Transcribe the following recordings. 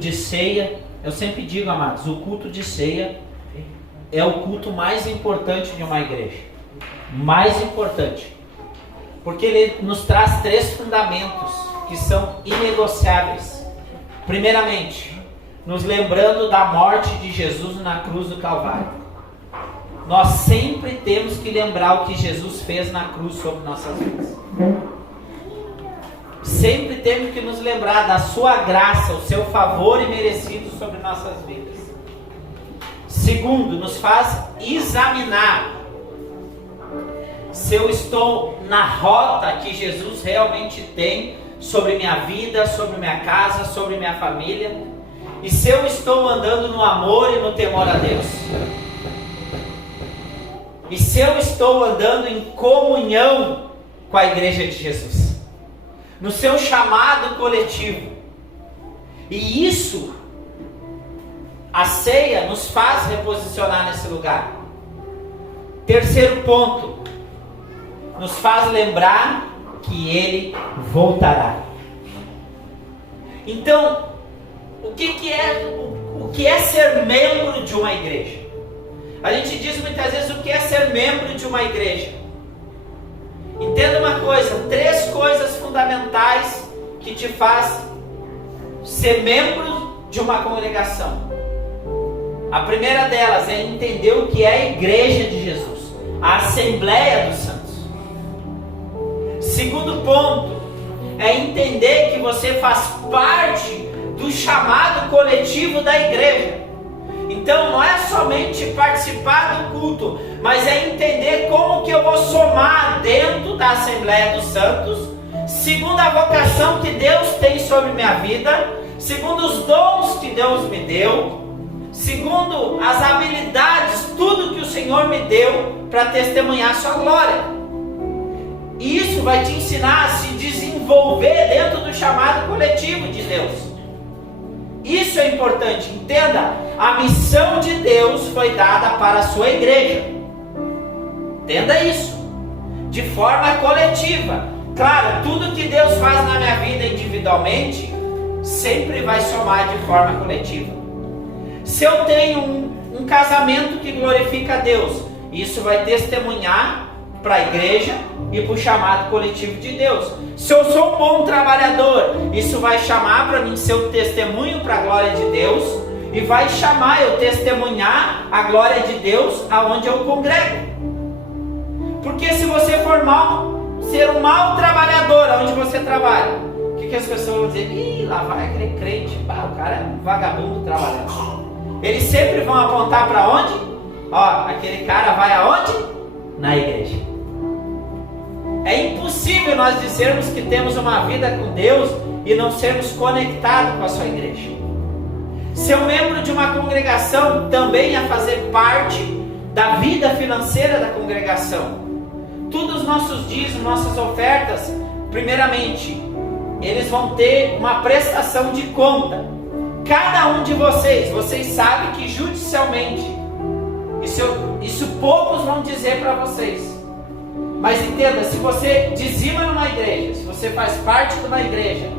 de ceia, eu sempre digo, amados, o culto de ceia é o culto mais importante de uma igreja. Mais importante. Porque ele nos traz 3 fundamentos que são inegociáveis. Primeiramente, nos lembrando da morte de Jesus na cruz do Calvário. Nós sempre temos que lembrar o que Jesus fez na cruz sobre nossas vidas. Sempre temos que nos lembrar da sua graça, o seu favor imerecido sobre nossas vidas. Segundo, nos faz examinar se eu estou na rota que Jesus realmente tem sobre minha vida, sobre minha casa, sobre minha família, e se eu estou andando no amor e no temor a Deus, e se eu estou andando em comunhão com a igreja de Jesus, no seu chamado coletivo. E isso, a ceia nos faz reposicionar nesse lugar. Terceiro ponto, nos faz lembrar que Ele voltará. Então, o que é ser membro de uma igreja? A gente diz muitas vezes o que é ser membro de uma igreja. Entenda uma coisa, 3 coisas fundamentais que te faz ser membro de uma congregação. A primeira delas é entender o que é a igreja de Jesus, a Assembleia dos Santos. Segundo ponto, é entender que você faz parte do chamado coletivo da igreja. Então não é somente participar do culto, mas é entender como que eu vou somar dentro da Assembleia dos Santos, segundo a vocação que Deus tem sobre minha vida, segundo os dons que Deus me deu, segundo as habilidades, tudo que o Senhor me deu para testemunhar sua glória. E isso vai te ensinar a se desenvolver dentro do chamado coletivo de Deus. Isso é importante, entenda, a missão de Deus foi dada para a sua igreja. Entenda isso, de forma coletiva. Claro, tudo que Deus faz na minha vida individualmente, sempre vai somar de forma coletiva. Se eu tenho um casamento que glorifica a Deus, isso vai testemunhar para a igreja e para o chamado coletivo de Deus. Se eu sou um bom trabalhador, isso vai chamar para mim ser um testemunho para a glória de Deus e vai chamar eu testemunhar a glória de Deus aonde eu congrego. Porque se você for ser um mau trabalhador aonde você trabalha, o que as pessoas vão dizer? Ih, lá vai aquele crente, o cara é um vagabundo trabalhando. Eles sempre vão apontar para onde? Ó, aquele cara vai aonde? Na igreja. É impossível nós dizermos que temos uma vida com Deus e não sermos conectados com a sua igreja. Ser membro de uma congregação também é fazer parte da vida financeira da congregação. Todos os nossos dízimos, nossas ofertas, primeiramente, eles vão ter uma prestação de conta. Cada um de vocês sabem que judicialmente, isso poucos vão dizer para vocês. Mas entenda, se você dizima numa igreja, se você faz parte de uma igreja,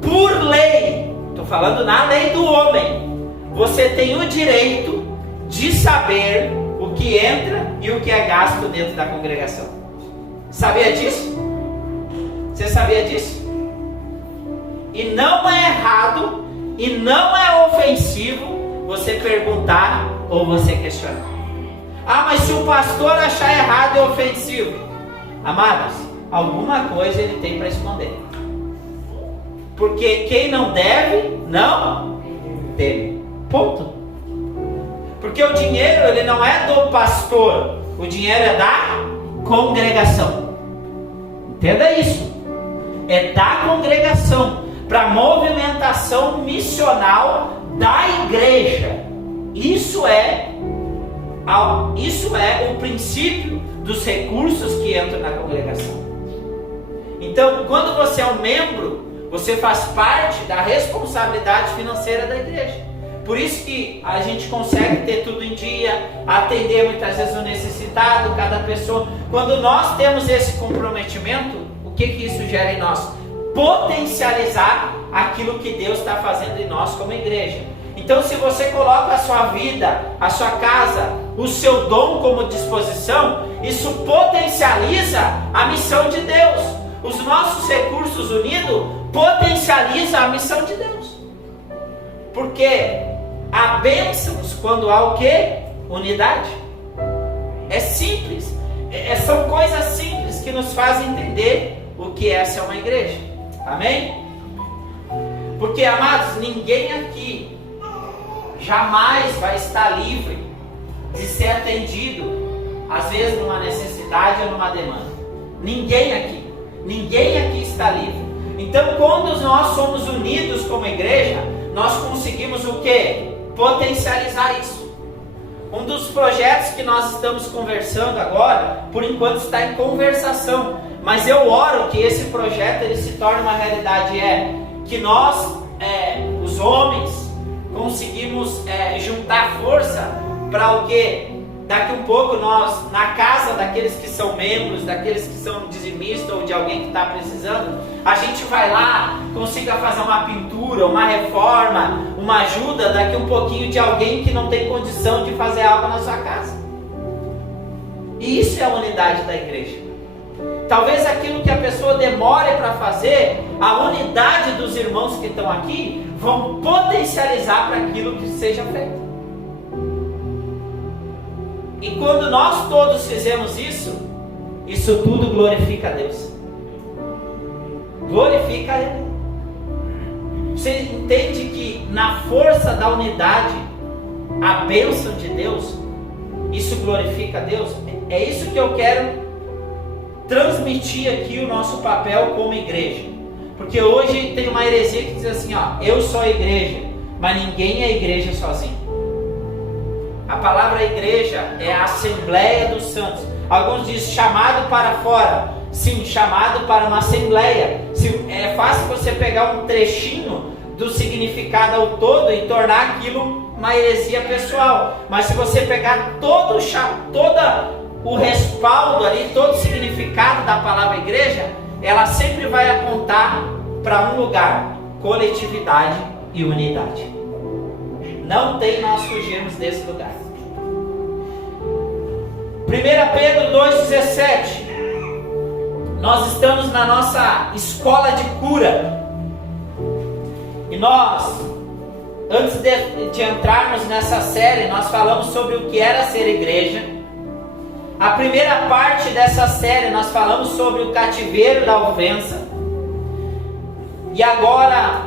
por lei, estou falando na lei do homem, você tem o direito de saber o que entra e o que é gasto dentro da congregação. Sabia disso? Você sabia disso? E não é errado, e não é ofensivo você perguntar ou você questionar. Ah, mas se o pastor achar errado é ofensivo. Amados, alguma coisa ele tem para esconder. Porque quem não deve, não teme. Ponto. Porque o dinheiro, ele não é do pastor. O dinheiro é da congregação. Entenda isso. É da congregação. Para movimentação missional da igreja. Isso é o princípio dos recursos que entram na congregação. Então, quando você é um membro, você faz parte da responsabilidade financeira da igreja. Por isso que a gente consegue ter tudo em dia, atender muitas vezes o necessitado, cada pessoa. Quando nós temos esse comprometimento, o que isso gera em nós? potencializar aquilo que Deus está fazendo em nós como igreja. Então, se você coloca a sua vida, a sua casa, o seu dom como disposição, isso potencializa a missão de Deus. Os nossos recursos unidos potencializam a missão de Deus. Porque há bênçãos quando há o quê? Unidade. É simples. São coisas simples que nos fazem entender o que é ser uma igreja. Amém? Porque, amados, ninguém aqui jamais vai estar livre de ser atendido, às vezes numa necessidade ou numa demanda. Ninguém aqui está livre. Então, quando nós somos unidos como igreja, nós conseguimos o quê? Potencializar isso. Um dos projetos que nós estamos conversando agora, por enquanto está em conversação, mas eu oro que esse projeto ele se torne uma realidade, que nós, os homens, conseguimos juntar força para o quê? Daqui um pouco nós, na casa daqueles que são membros, daqueles que são dizimistas ou de alguém que está precisando, a gente vai lá, consiga fazer uma pintura, uma reforma, uma ajuda daqui um pouquinho de alguém que não tem condição de fazer algo na sua casa. E isso é a unidade da igreja. Talvez aquilo que a pessoa demore para fazer, a unidade dos irmãos que estão aqui vão potencializar para aquilo que seja feito. E quando nós todos fizemos isso tudo glorifica a Deus. Glorifica a Ele. Você entende que na força da unidade, a bênção de Deus, isso glorifica a Deus? É isso que eu quero transmitir aqui o nosso papel como igreja. Porque hoje tem uma heresia que diz assim, eu sou a igreja, mas ninguém é igreja sozinho. A palavra igreja é a Assembleia dos Santos. Alguns dizem chamado para fora. Sim, chamado para uma assembleia. É fácil você pegar um trechinho do significado ao todo e tornar aquilo uma heresia pessoal. Mas se você pegar todo o respaldo ali, todo o significado da palavra igreja, ela sempre vai apontar para um lugar: coletividade e unidade. Não tem nós fugirmos desse lugar. 1 Pedro 2,17. Nós estamos na nossa escola de cura. E nós, antes de entrarmos nessa série, nós falamos sobre o que era ser igreja. A primeira parte dessa série nós falamos sobre o cativeiro da ofensa. E agora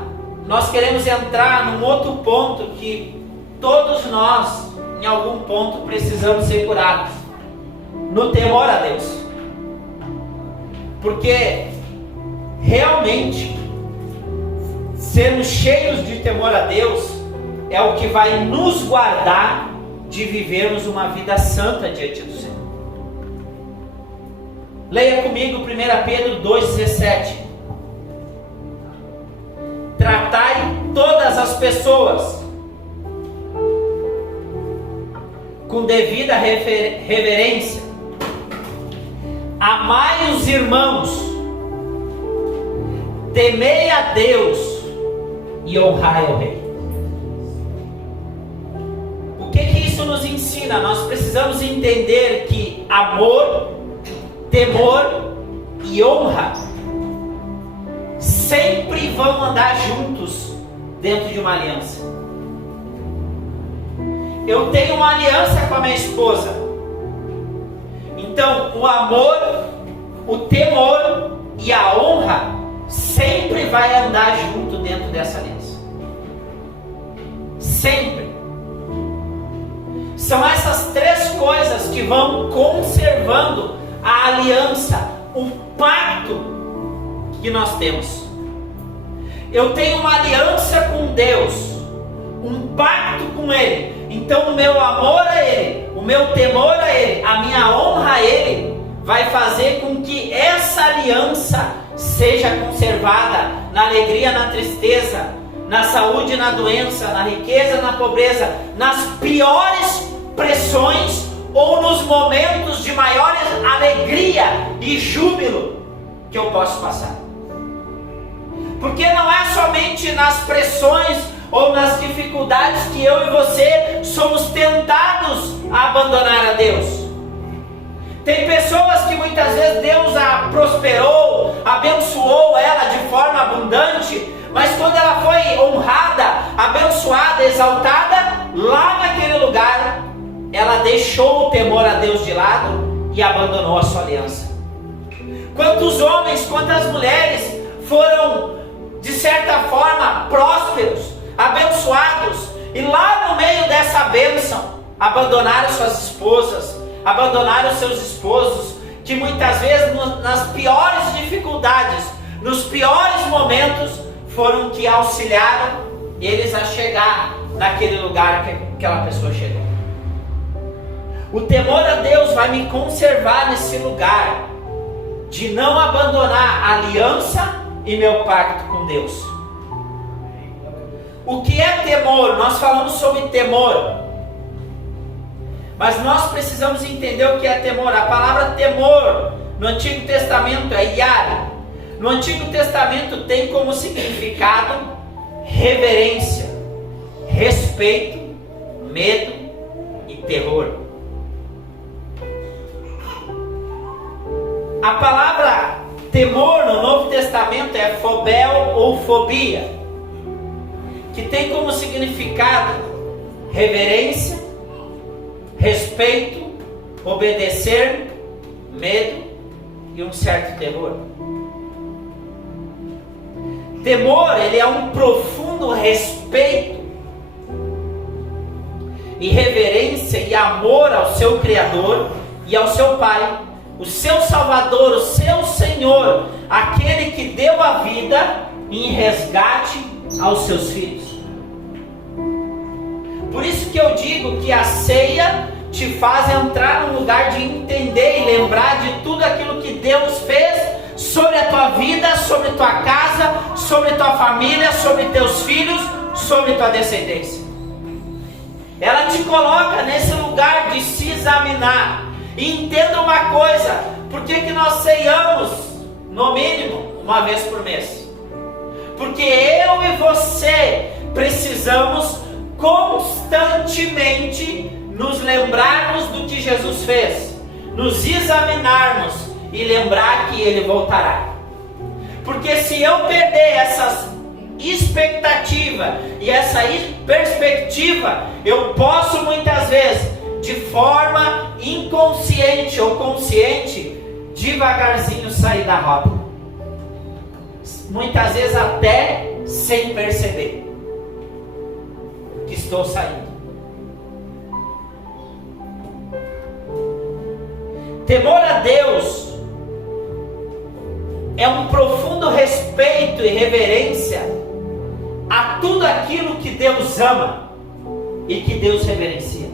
nós queremos entrar num outro ponto que todos nós, em algum ponto, precisamos ser curados: no temor a Deus. Porque realmente sermos cheios de temor a Deus é o que vai nos guardar de vivermos uma vida santa diante do Senhor. Leia comigo 1 Pedro 2,17. Tratai todas as pessoas com devida reverência. Amai os irmãos. Temei a Deus e honrai ao Rei. O que isso nos ensina? Nós precisamos entender que amor, temor e honra sempre vão andar juntos dentro de uma aliança. Eu tenho uma aliança com a minha esposa. Então, o amor, o temor e a honra sempre vai andar junto dentro dessa aliança. Sempre. São essas três coisas que vão conservando a aliança, o pacto que nós temos. Eu tenho uma aliança com Deus, um pacto com Ele. Então o meu amor a Ele, o meu temor a Ele, a minha honra a Ele, vai fazer com que essa aliança seja conservada na alegria, na tristeza, na saúde e na doença, na riqueza, na pobreza, nas piores pressões ou nos momentos de maior alegria e júbilo que eu posso passar. Porque não é somente nas pressões ou nas dificuldades que eu e você somos tentados a abandonar a Deus. Tem pessoas que muitas vezes Deus a prosperou, abençoou ela de forma abundante, mas quando ela foi honrada, abençoada, exaltada, lá naquele lugar, ela deixou o temor a Deus de lado e abandonou a sua aliança. Quantos homens, quantas mulheres foram, de certa forma, prósperos, abençoados, e lá no meio dessa bênção, abandonaram suas esposas, abandonaram seus esposos, que muitas vezes nas piores dificuldades, nos piores momentos, foram que auxiliaram eles a chegar naquele lugar que aquela pessoa chegou. O temor a Deus vai me conservar nesse lugar de não abandonar a aliança e meu pacto com Deus. O que é temor? Nós falamos sobre temor, mas nós precisamos entender o que é temor. A palavra temor no Antigo Testamento é yari. No Antigo Testamento tem como significado reverência, respeito, medo e terror. A palavra temor no Novo Testamento é fobel ou fobia, que tem como significado reverência, respeito, obedecer, medo e um certo terror. Temor, ele é um profundo respeito e reverência e amor ao seu Criador e ao seu Pai, o seu Salvador, o seu Senhor, aquele que deu a vida em resgate aos seus filhos. Por isso que eu digo que a ceia te faz entrar num lugar de entender e lembrar de tudo aquilo que Deus fez sobre a tua vida, sobre tua casa, sobre tua família, sobre teus filhos, sobre tua descendência. Ela te coloca nesse lugar de se examinar. E entenda uma coisa: por que nós ceiamos no mínimo uma vez por mês? Porque eu e você precisamos constantemente nos lembrarmos do que Jesus fez, nos examinarmos e lembrar que Ele voltará. Porque se eu perder essa expectativa e essa perspectiva, eu posso muitas vezes, de forma inconsciente ou consciente, devagarzinho sair da rota, muitas vezes até sem perceber que estou saindo. Temor a Deus é um profundo respeito e reverência a tudo aquilo que Deus ama e que Deus reverencia.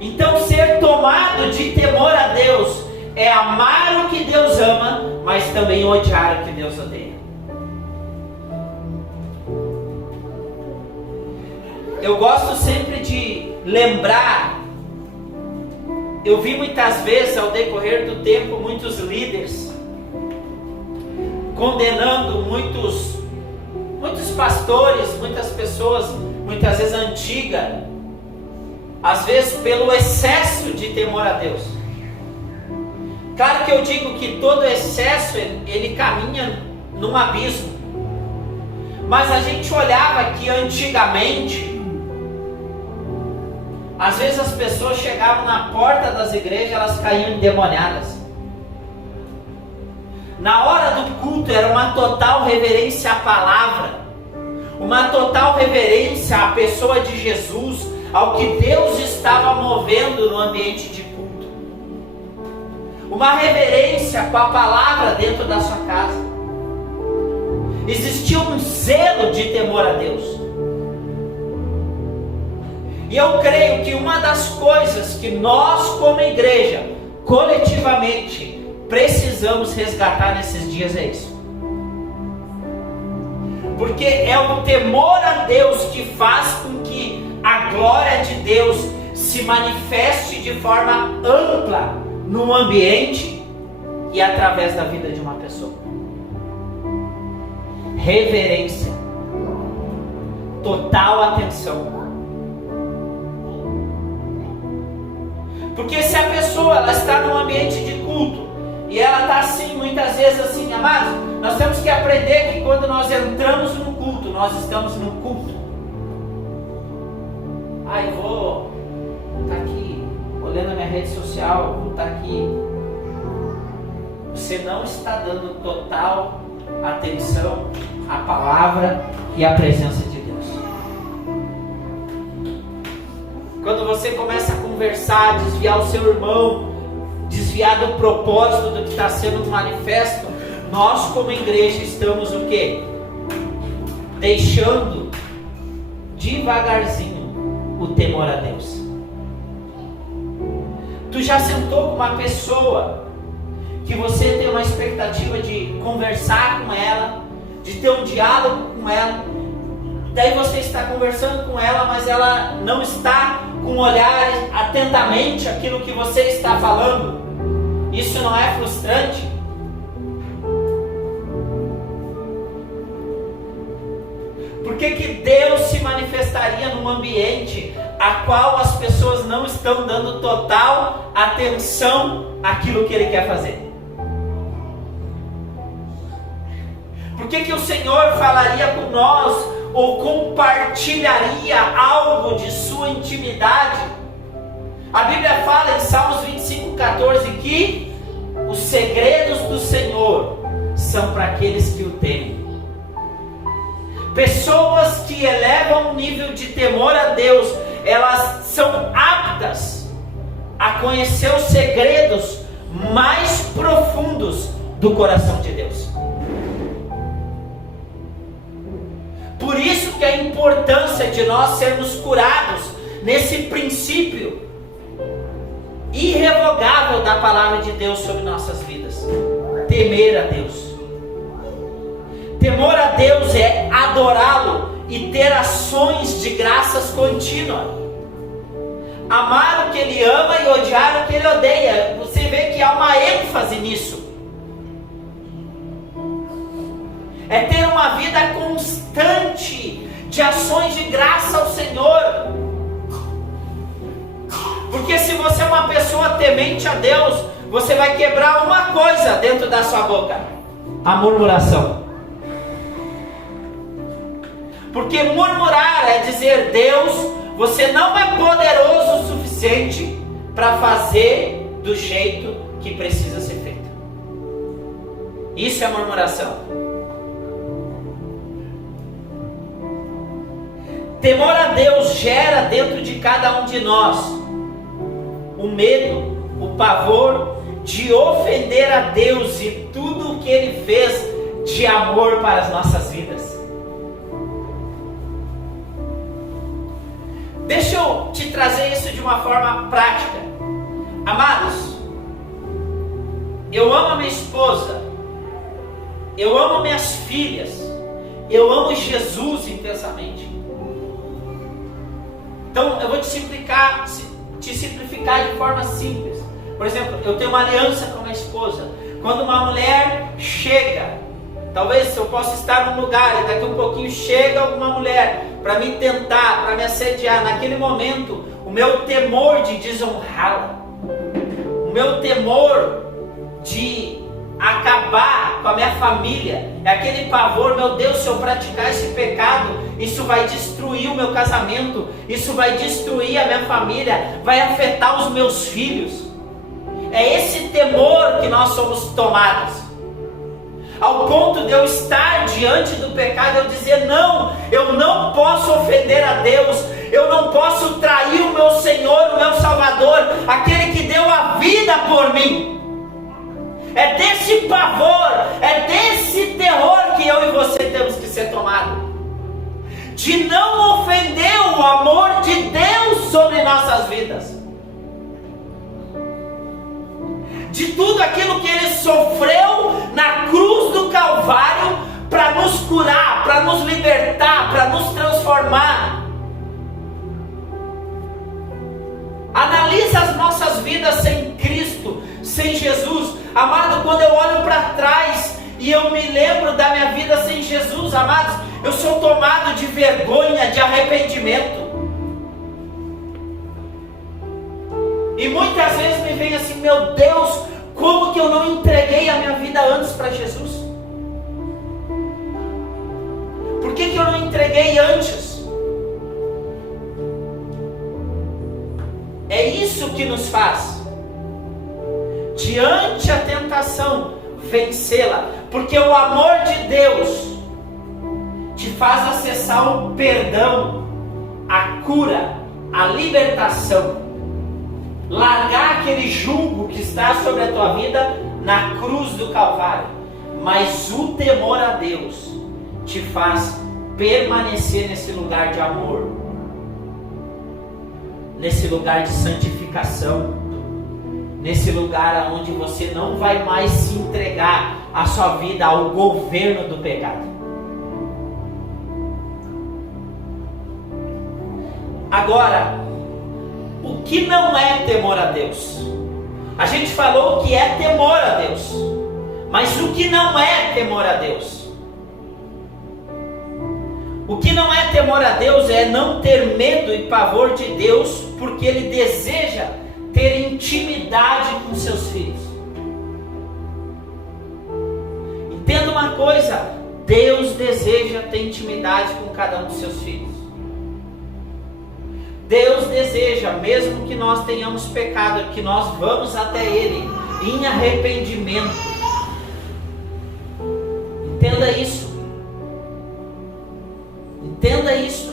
Então, ser tomado de temor a Deus é amar o que Deus ama, mas também odiar o que Deus odeia. Eu gosto sempre de lembrar. Eu vi muitas vezes ao decorrer do tempo muitos líderes condenando muitos pastores, muitas pessoas, muitas vezes antigas, às vezes pelo excesso de temor a Deus. Claro que eu digo que todo excesso ele caminha num abismo, mas a gente olhava que antigamente, às vezes as pessoas chegavam na porta das igrejas, elas caíam endemoniadas. Na hora do culto era uma total reverência à palavra, uma total reverência à pessoa de Jesus, ao que Deus estava movendo no ambiente de culto. Uma reverência com a palavra dentro da sua casa. Existia um zelo de temor a Deus. E eu creio que uma das coisas que nós como igreja, coletivamente, precisamos resgatar nesses dias é isso. Porque é o temor a Deus que faz com que a glória de Deus se manifeste de forma ampla no ambiente e através da vida de uma pessoa. reverência, total atenção. Porque se a pessoa ela está num ambiente de culto e ela está assim, muitas vezes assim, amados, nós temos que aprender que quando nós entramos no culto, nós estamos no culto. Eu vou estar aqui olhando a minha rede social, vou estar aqui. Você não está dando total atenção à palavra e à presença de Deus. Quando você começa a conversar, desviar o seu irmão, desviar do propósito do que está sendo manifesto, nós como igreja estamos o quê? Deixando devagarzinho o temor a Deus. Tu já sentou com uma pessoa que você tem uma expectativa de conversar com ela, de ter um diálogo com ela, daí você está conversando com ela, mas ela não está com olhar atentamente aquilo que você está falando? Isso não é frustrante? Por que Deus se manifestaria num ambiente a qual as pessoas não estão dando total atenção àquilo que Ele quer fazer? Por que o Senhor falaria com nós ou compartilharia algo de sua intimidade? A Bíblia fala em Salmos 25:14 que os segredos do Senhor são para aqueles que o temem. Pessoas que elevam o nível de temor a Deus, elas são aptas a conhecer os segredos mais profundos do coração de Deus. Por isso que a importância de nós sermos curados nesse princípio irrevogável da palavra de Deus sobre nossas vidas. Temer a Deus. Temor a Deus é adorá-lo e ter ações de graças contínuas. Amar o que Ele ama e odiar o que Ele odeia. Você vê que há uma ênfase nisso. É ter uma vida constante de ações de graça ao Senhor. Porque se você é uma pessoa temente a Deus, você vai quebrar uma coisa dentro da sua boca: a murmuração. Porque murmurar é dizer: Deus, você não é poderoso o suficiente para fazer do jeito que precisa ser feito. Isso é murmuração. Temor a Deus gera dentro de cada um de nós o medo, o pavor de ofender a Deus e tudo o que Ele fez de amor para as nossas vidas. Deixa eu te trazer isso de uma forma prática. Amados, eu amo a minha esposa, eu amo minhas filhas, eu amo Jesus intensamente. Então eu vou te simplificar de forma simples. Por exemplo, eu tenho uma aliança com a minha esposa. Quando uma mulher chega, talvez eu possa estar num lugar e daqui um pouquinho chega alguma mulher para me tentar, para me assediar. Naquele momento, o meu temor de desonrá-la, o meu temor de acabar com a minha família, é aquele pavor: meu Deus, se eu praticar esse pecado, isso vai destruir o meu casamento, isso vai destruir a minha família, vai afetar os meus filhos. É esse temor que nós somos tomados, ao ponto de eu estar diante do pecado, eu dizer: não, eu não posso ofender a Deus, eu não posso trair o meu Senhor, o meu Salvador, aquele que deu a vida por mim. É desse pavor, é desse terror que eu e você temos que ser tomados, de não ofender o amor de Deus sobre nossas vidas, de tudo aquilo que Ele sofreu na cruz do Calvário para nos curar, para nos libertar, para nos transformar. Analisa as nossas vidas sem Cristo, sem Jesus. Amado, quando eu olho para trás e eu me lembro da minha vida sem Jesus, amados, eu sou tomado de vergonha, de arrependimento. E muitas vezes me vem assim, meu Deus, como que eu não entreguei a minha vida antes para Jesus? Por que eu não entreguei antes? É isso que nos faz, diante a tentação, vencê-la. Porque o amor de Deus te faz acessar o perdão, a cura, a libertação. Largar aquele jugo que está sobre a tua vida na cruz do Calvário. Mas o temor a Deus te faz permanecer nesse lugar de amor, nesse lugar de santificação, nesse lugar onde você não vai mais se entregar a sua vida ao governo do pecado. Agora, o que não é temor a Deus? A gente falou que é temor a Deus, mas o que não é temor a Deus? O que não é temor a Deus é não ter medo e pavor de Deus, porque Ele deseja ter intimidade com seus filhos. Entenda uma coisa, Deus deseja ter intimidade com cada um dos seus filhos. Deus deseja, mesmo que nós tenhamos pecado, que nós vamos até Ele em arrependimento. Entenda isso. Entenda isso.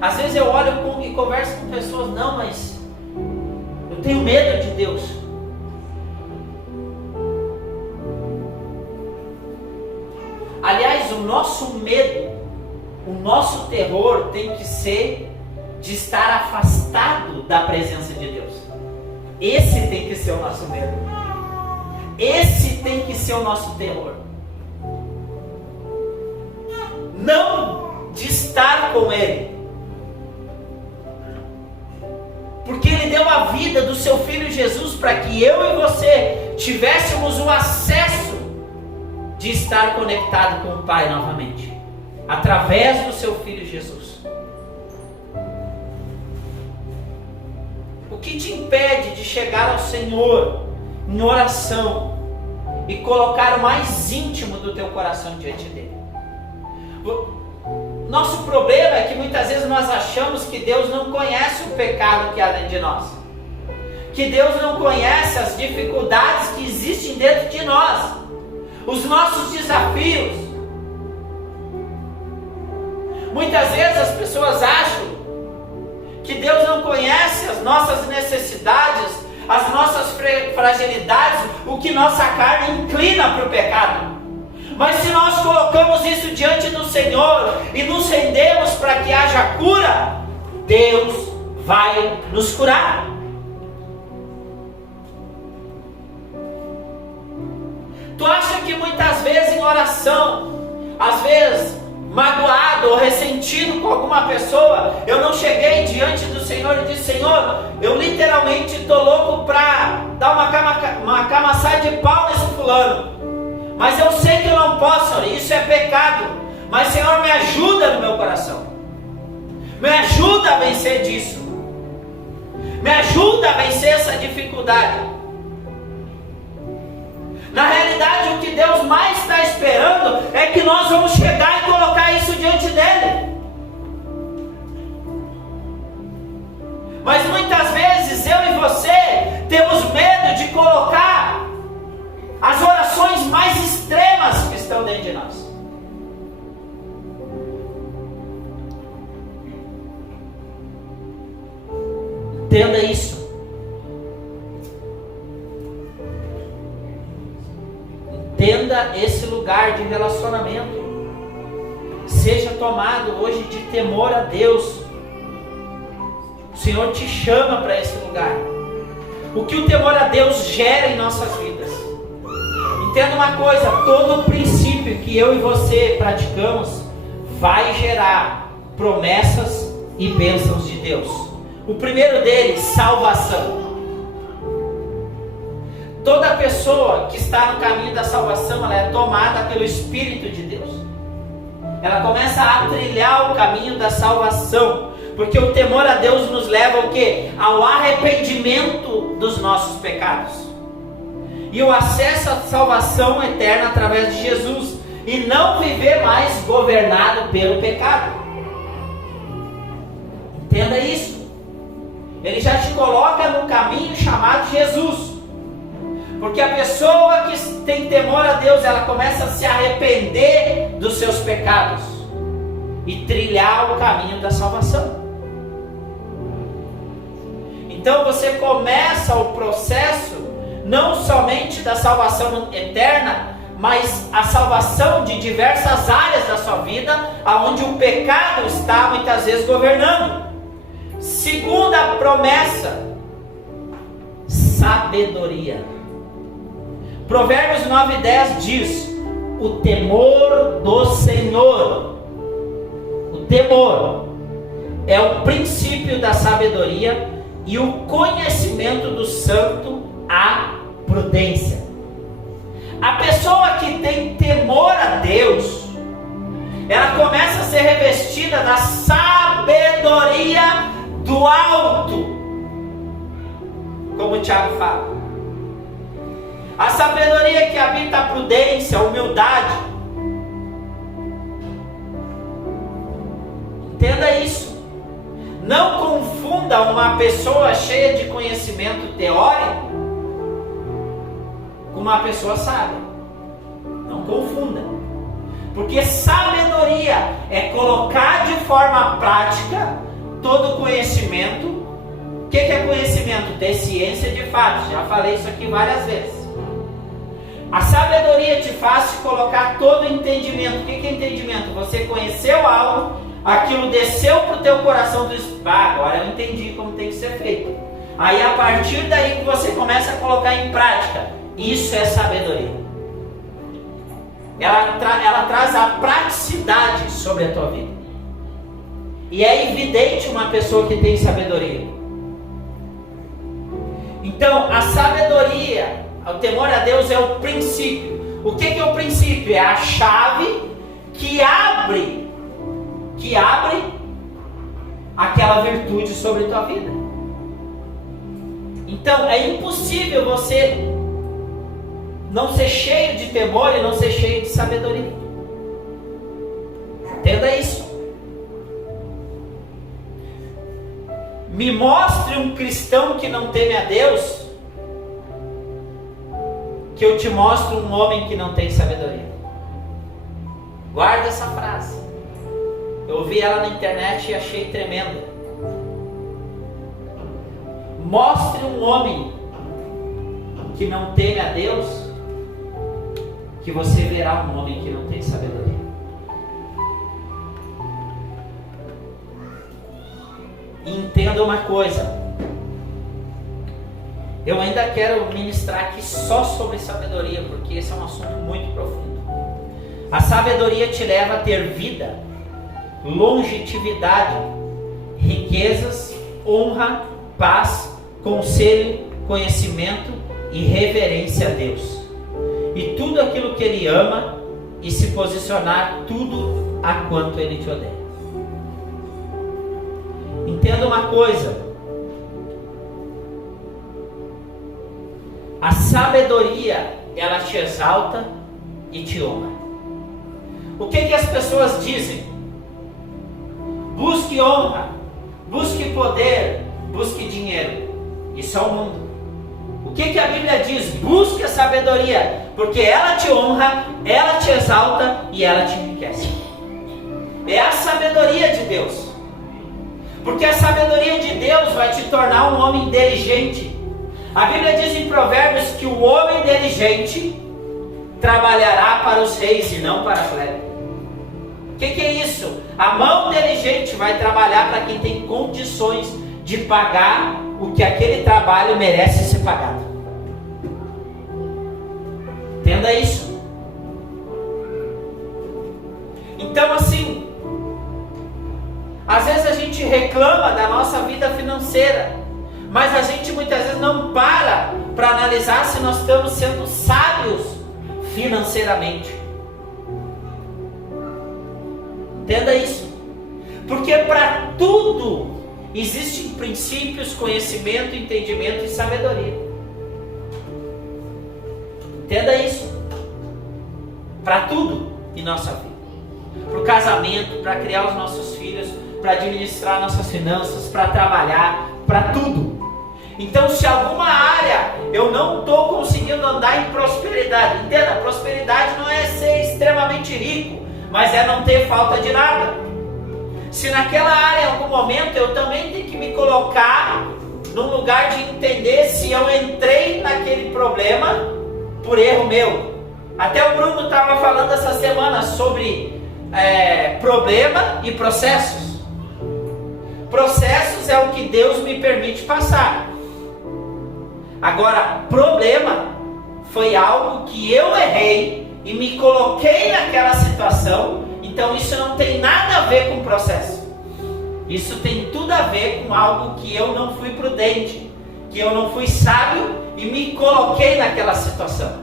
Às vezes eu olho e converso com pessoas, não, mas eu tenho medo de Deus. Aliás, o nosso medo, o nosso terror tem que ser de estar afastado da presença de Deus. Esse tem que ser o nosso medo. Esse tem que ser o nosso terror. Não de estar com Ele. Porque Ele deu a vida do seu Filho Jesus para que eu e você tivéssemos o acesso de estar conectado com o Pai novamente, através do seu Filho Jesus. O que te impede de chegar ao Senhor em oração e colocar o mais íntimo do teu coração diante dele? Nosso problema é que muitas vezes nós achamos que Deus não conhece o pecado que há dentro de nós, que Deus não conhece as dificuldades que existem dentro de nós, os nossos desafios. Muitas vezes as pessoas acham que Deus não conhece as nossas necessidades, as nossas fragilidades, o que nossa carne inclina para o pecado. Mas se nós colocamos isso diante do Senhor e nos rendemos para que haja cura, Deus vai nos curar. Tu acha que muitas vezes em oração, às vezes magoado ou ressentido com alguma pessoa, eu não cheguei diante do Senhor e disse: Senhor, eu literalmente estou louco para dar uma camaçada de pau nesse fulano, mas eu sei que eu não posso, isso é pecado, mas Senhor, me ajuda no meu coração, me ajuda a vencer disso, me ajuda a vencer essa dificuldade. Na realidade, o que Deus mais está esperando é que nós vamos chegar e colocar isso diante dele. Mas muitas vezes eu e você temos medo de colocar as orações mais extremas que estão dentro de nós. Entenda isso. Entenda esse lugar de relacionamento. Seja tomado hoje de temor a Deus. O Senhor te chama para esse lugar. O que o temor a Deus gera em nossas vidas? Entenda uma coisa: todo princípio que eu e você praticamos vai gerar promessas e bênçãos de Deus. O primeiro deles, salvação. Toda pessoa que está no caminho da salvação, ela é tomada pelo Espírito de Deus. Ela começa a trilhar o caminho da salvação, porque o temor a Deus nos leva ao quê? Ao arrependimento dos nossos pecados e o acesso à salvação eterna através de Jesus, e não viver mais governado pelo pecado. Entenda isso. Ele já te coloca no caminho chamado Jesus. Porque a pessoa que tem temor a Deus, ela começa a se arrepender dos seus pecados e trilhar o caminho da salvação. Então você começa o processo não somente da salvação eterna, mas a salvação de diversas áreas da sua vida, aonde o pecado está muitas vezes governando. Segunda promessa, sabedoria. Provérbios 9:10 diz: o temor do Senhor. O temor é o princípio da sabedoria, e o conhecimento do santo, a prudência. A pessoa que tem temor a Deus, ela começa a ser revestida da sabedoria do alto, como o Tiago fala. A sabedoria que habita a prudência, a humildade. Entenda isso. Não confunda uma pessoa cheia de conhecimento teórico com uma pessoa sábia. Não confunda. Porque sabedoria é colocar de forma prática todo conhecimento. O que é conhecimento? Ter ciência de fato. Já falei isso aqui várias vezes. A sabedoria te faz colocar todo o entendimento. O que é entendimento? Você conheceu algo, aquilo desceu para o teu coração do agora eu entendi como tem que ser feito. Aí a partir daí que você começa a colocar em prática. Isso é sabedoria. Ela traz a praticidade sobre a tua vida. E é evidente uma pessoa que tem sabedoria. Então a sabedoria, o temor a Deus é o princípio. O que é o princípio? É a chave que abre aquela virtude sobre a tua vida. Então é impossível você não ser cheio de temor e não ser cheio de sabedoria. Entenda isso. Me mostre um cristão que não teme a Deus, que eu te mostro um homem que não tem sabedoria. Guarda essa frase. Eu ouvi ela na internet e achei tremenda. Mostre um homem que não teme a Deus, que você verá um homem que não tem sabedoria. E entenda uma coisa. Eu ainda quero ministrar aqui só sobre sabedoria, porque esse é um assunto muito profundo. A sabedoria te leva a ter vida, longevidade, riquezas, honra, paz, conselho, conhecimento e reverência a Deus. E tudo aquilo que Ele ama, e se posicionar tudo a quanto Ele te odeia. Entenda uma coisa. A sabedoria, ela te exalta e te honra. O que as pessoas dizem? Busque honra, busque poder, busque dinheiro. Isso é o mundo. O que a Bíblia diz? Busque a sabedoria, porque ela te honra, ela te exalta e ela te enriquece. É a sabedoria de Deus. Porque a sabedoria de Deus vai te tornar um homem inteligente. A Bíblia diz em Provérbios que o homem inteligente trabalhará para os reis e não para a plebe. O que é isso? A mão inteligente vai trabalhar para quem tem condições de pagar o que aquele trabalho merece ser pagado. Entenda isso. Então assim, às vezes a gente reclama da nossa vida financeira, mas a gente muitas vezes não para para analisar se nós estamos sendo sábios financeiramente. Entenda isso. Porque para tudo existem princípios, conhecimento, entendimento e sabedoria. Entenda isso. Para tudo em nossa vida. Para o casamento, para criar os nossos filhos, para administrar nossas finanças, para trabalhar, para tudo. Então, se alguma área eu não estou conseguindo andar em prosperidade, entenda, prosperidade não é ser extremamente rico, mas é não ter falta de nada. Se naquela área, em algum momento, eu também tenho que me colocar num lugar de entender se eu entrei naquele problema por erro meu. Até o Bruno estava falando essa semana sobre problema e processos. Processos é o que Deus me permite passar. Agora, problema foi algo que eu errei e me coloquei naquela situação. Então isso não tem nada a ver com o processo. Isso tem tudo a ver com algo que eu não fui prudente, que eu não fui sábio e me coloquei naquela situação.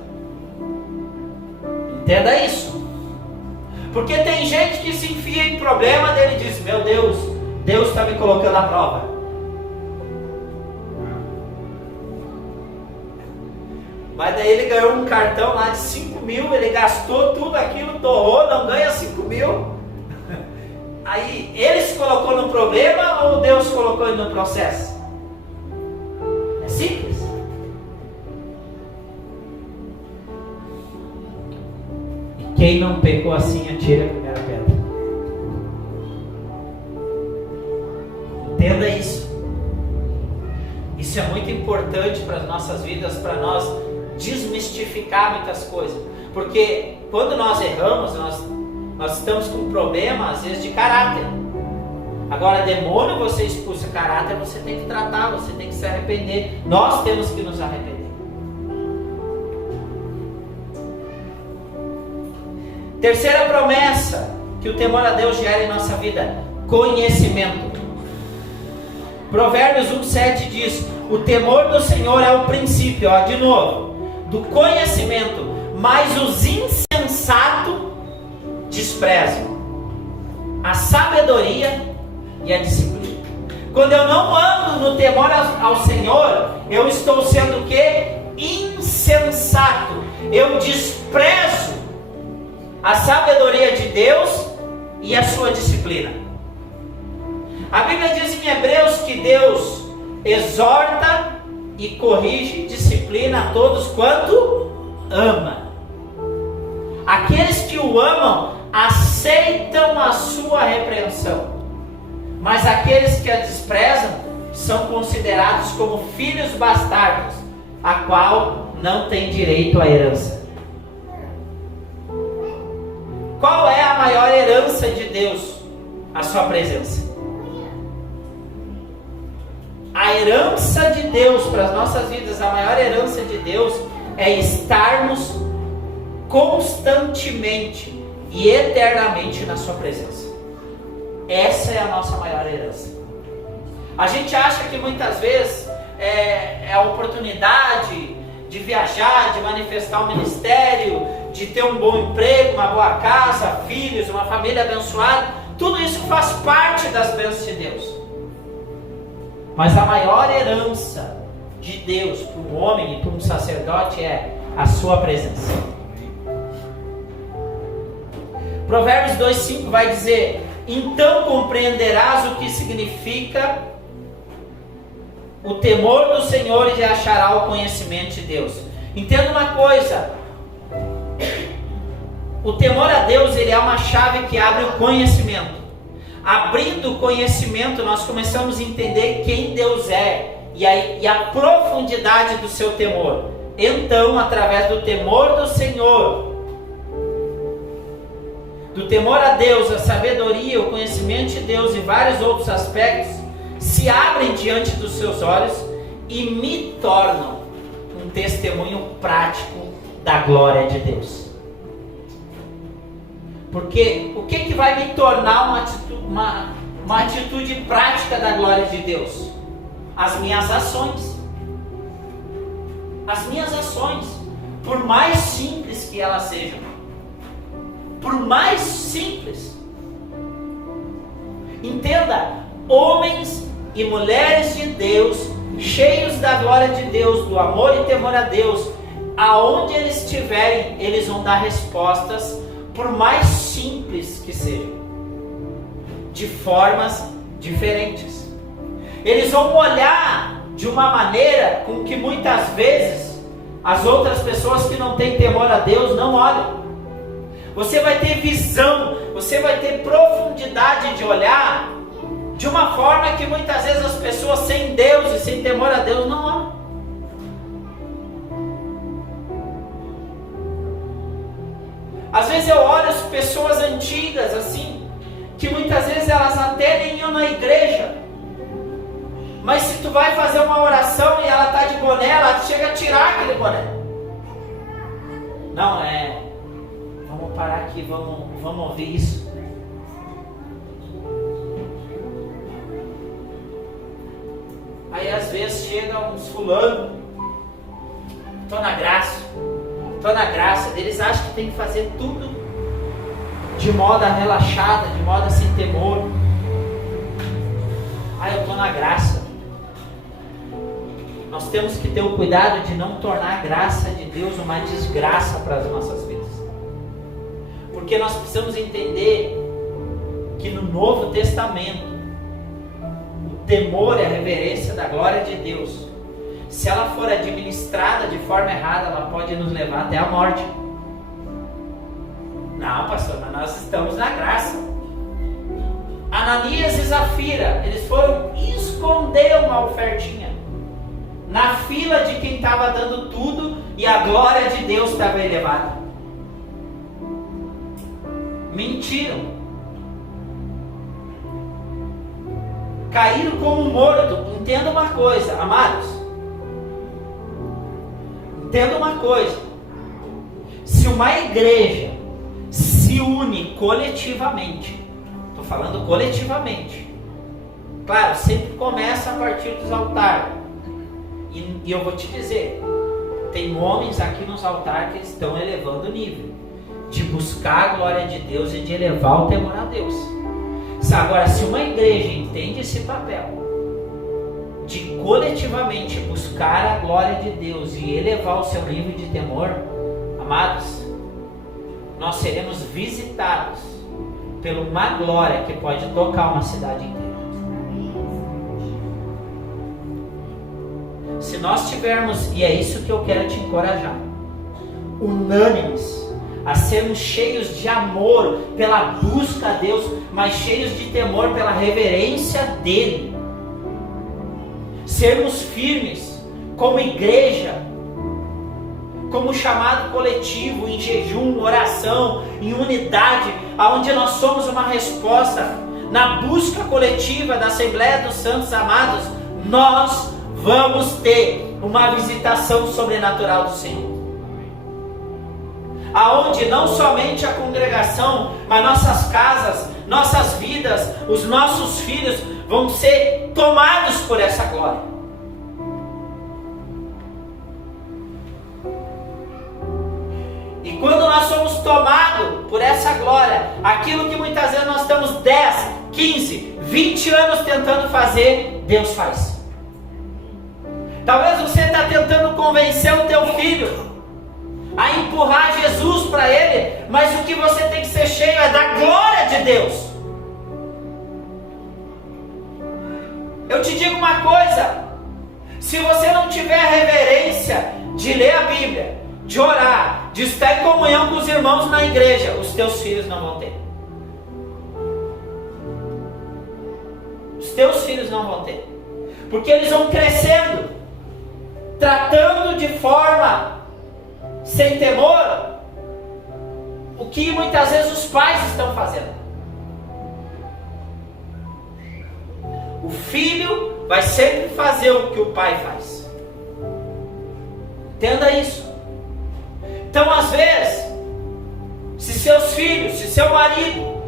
Entenda isso. Porque tem gente que se enfia em problema dele e diz: meu Deus, Deus está me colocando à prova. Mas daí ele ganhou um cartão lá de 5 mil, ele gastou tudo aquilo, torrou, não ganha 5 mil. Aí ele se colocou no problema ou Deus colocou ele no processo? É simples. E quem não pecou assim, atira a primeira pedra. Entenda isso. Isso é muito importante para as nossas vidas, para nós desmistificar muitas coisas, porque quando nós erramos, nós estamos com um problema às vezes de caráter. Agora, demônio você expulsa, caráter você tem que tratar, você tem que se arrepender, nós temos que nos arrepender. Terceira promessa que o temor a Deus gera em nossa vida: conhecimento. Provérbios 1,7 diz: o temor do Senhor é o princípio, de novo, do conhecimento, mas os insensatos desprezam a sabedoria e a disciplina. Quando eu não ando no temor ao Senhor, eu estou sendo o quê? Insensato. Eu desprezo a sabedoria de Deus e a sua disciplina. A Bíblia diz em Hebreus que Deus exorta e corrige, disciplina a todos quanto ama. Aqueles que o amam aceitam a sua repreensão, mas aqueles que a desprezam são considerados como filhos bastardos, a qual não tem direito à herança. Qual é a maior herança de Deus? A sua presença. A herança de Deus para as nossas vidas, a maior herança de Deus é estarmos constantemente e eternamente na sua presença. Essa é a nossa maior herança. A gente acha que muitas vezes é a oportunidade de viajar, de manifestar o ministério, de ter um bom emprego, uma boa casa, filhos, uma família abençoada. Tudo isso faz parte das bênçãos de Deus. Mas a maior herança de Deus para um homem e para um sacerdote é a sua presença. Provérbios 2,5 vai dizer: então compreenderás o que significa o temor do Senhor e achará o conhecimento de Deus. Entenda uma coisa: o temor a Deus, ele é uma chave que abre o conhecimento. Abrindo o conhecimento, nós começamos a entender quem Deus é e a profundidade do seu temor. Então, através do temor do Senhor, do temor a Deus, a sabedoria, o conhecimento de Deus e vários outros aspectos se abrem diante dos seus olhos e me tornam um testemunho prático da glória de Deus. Porque o que vai me tornar uma atitude prática da glória de Deus? As minhas ações. as minhas ações, por mais simples que elas sejam. Por mais simples. Entenda, homens e mulheres de Deus, cheios da glória de Deus, do amor e temor a Deus, aonde eles estiverem, eles vão dar respostas, por mais simples que sejam, de formas diferentes. Eles vão olhar de uma maneira com que muitas vezes as outras pessoas que não têm temor a Deus não olham. Você vai ter visão, você vai ter profundidade de olhar de uma forma que muitas vezes as pessoas sem Deus e sem temor a Deus não olham. Às vezes eu olho as pessoas antigas assim, que muitas vezes elas até nem iam na igreja, mas se tu vai fazer uma oração e ela está de boné, ela chega a tirar aquele boné. Não, vamos parar aqui, vamos ouvir isso. Aí às vezes chega uns fulano, tô na graça, eles acham que tem que fazer tudo de modo relaxada, de modo sem temor. Eu tô na graça. Nós temos que ter o cuidado de não tornar a graça de Deus uma desgraça para as nossas vidas. Porque nós precisamos entender que no Novo Testamento, o temor e a reverência da glória de Deus, se ela for administrada de forma errada, ela pode nos levar até a morte. Não, pastor, mas nós estamos na graça. Ananias e Zafira, eles foram esconder uma ofertinha na fila de quem estava dando tudo e a glória de Deus estava elevada. Mentiram. Caíram como morto. Entenda uma coisa, amados. Entenda uma coisa. Se uma igreja se une coletivamente, estou falando coletivamente, claro, sempre começa a partir dos altares. E eu vou te dizer, tem homens aqui nos altares que estão elevando o nível de buscar a glória de Deus e de elevar o temor a Deus. Agora, se uma igreja entende esse papel de coletivamente buscar a glória de Deus e elevar o seu nível de temor, amados, nós seremos visitados por uma glória que pode tocar uma cidade inteira. Se nós tivermos, e é isso que eu quero te encorajar, unânimes, a sermos cheios de amor pela busca a Deus, mas cheios de temor pela reverência dEle, sermos firmes como igreja, como chamado coletivo, em jejum, oração, em unidade, aonde nós somos uma resposta na busca coletiva da Assembleia dos Santos Amados, nós vamos ter uma visitação sobrenatural do Senhor. Aonde não somente a congregação, mas nossas casas, nossas vidas, os nossos filhos vão ser tomados por essa glória. E quando nós somos tomados por essa glória, aquilo que muitas vezes nós estamos 10, 15, 20 anos tentando fazer, Deus faz. Talvez você está tentando convencer o teu filho a empurrar Jesus para ele, mas o que você tem que ser cheio é da glória de Deus. Eu te digo uma coisa: se você não tiver a reverência de ler a Bíblia, de orar, de estar em comunhão com os irmãos na igreja, os teus filhos não vão ter. Os teus filhos não vão ter, porque eles vão crescendo, tratando de forma sem temor o que muitas vezes os pais estão fazendo. O filho vai sempre fazer o que o pai faz. Entenda isso. Então, às vezes, se seus filhos, se seu marido,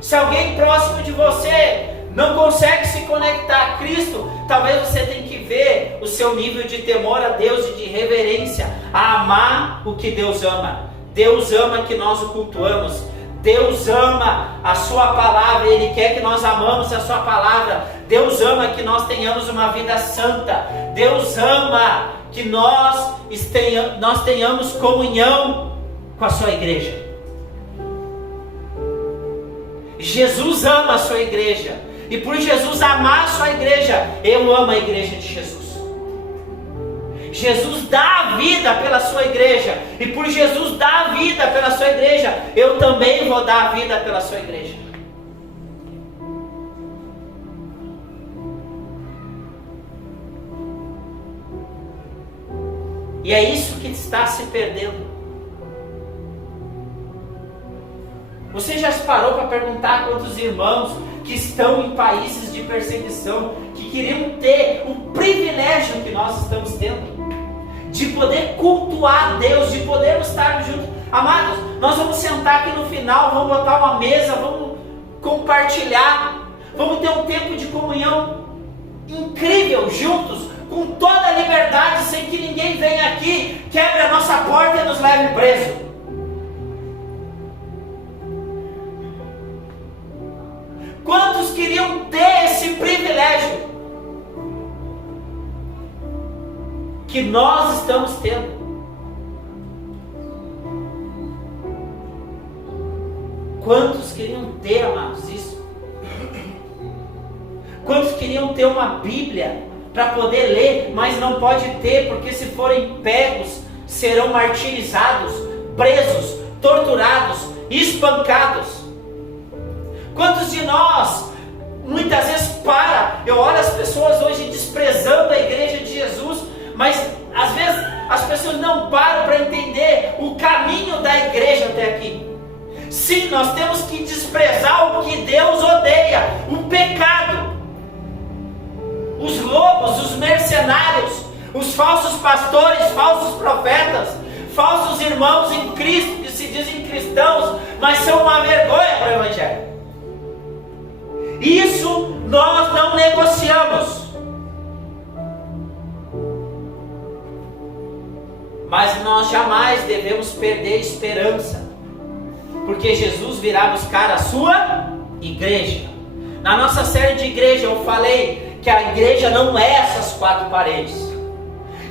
se alguém próximo de você não consegue se conectar a Cristo, talvez você tenha que ver o seu nível de temor a Deus e de reverência, a amar o que Deus ama. Deus ama que nós o cultuamos. Deus ama a sua palavra, Ele quer que nós amamos a sua palavra. Deus ama que nós tenhamos uma vida santa. Deus ama que nós tenhamos comunhão com a sua igreja. Jesus ama a sua igreja. E por Jesus amar a sua igreja, eu amo a igreja de Jesus. Jesus dá a vida pela sua igreja. E por Jesus dar a vida pela sua igreja, eu também vou dar a vida pela sua igreja. E é isso que está se perdendo. Você já se parou para perguntar quantos irmãos que estão em países de perseguição, que queriam ter o privilégio que nós estamos tendo, de poder cultuar a Deus, de podermos estar juntos. Amados, nós vamos sentar aqui no final, vamos botar uma mesa, vamos compartilhar, vamos ter um tempo de comunhão incrível juntos, com toda a liberdade, sem que ninguém venha aqui, quebre a nossa porta e nos leve preso. Quantos queriam ter esse privilégio que nós estamos tendo? Quantos queriam ter, amados, isso? Quantos queriam ter uma Bíblia para poder ler, mas não pode ter, porque se forem pegos, serão martirizados, presos, torturados, espancados? Quantos de nós, muitas vezes eu olho as pessoas hoje desprezando a igreja de Jesus, mas às vezes as pessoas não param para entender o caminho da igreja até aqui. Sim, nós temos que desprezar o que Deus odeia, o pecado, os lobos, os mercenários, os falsos pastores, falsos profetas, falsos irmãos em Cristo que se dizem cristãos, mas são uma vergonha para o Evangelho. Isso nós não negociamos. Mas nós jamais devemos perder a esperança, porque Jesus virá buscar a sua igreja. Na nossa série de igreja eu falei que a igreja não é essas quatro paredes.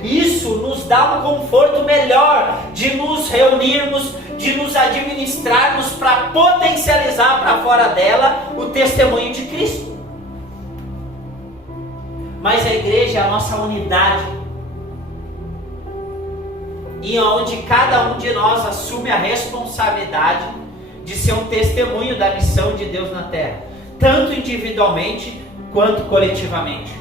Isso nos dá um conforto melhor de nos reunirmos, de nos administrarmos para potencializar para fora dela o testemunho de Cristo. Mas a igreja é a nossa unidade, e onde cada um de nós assume a responsabilidade de ser um testemunho da missão de Deus na terra, tanto individualmente quanto coletivamente.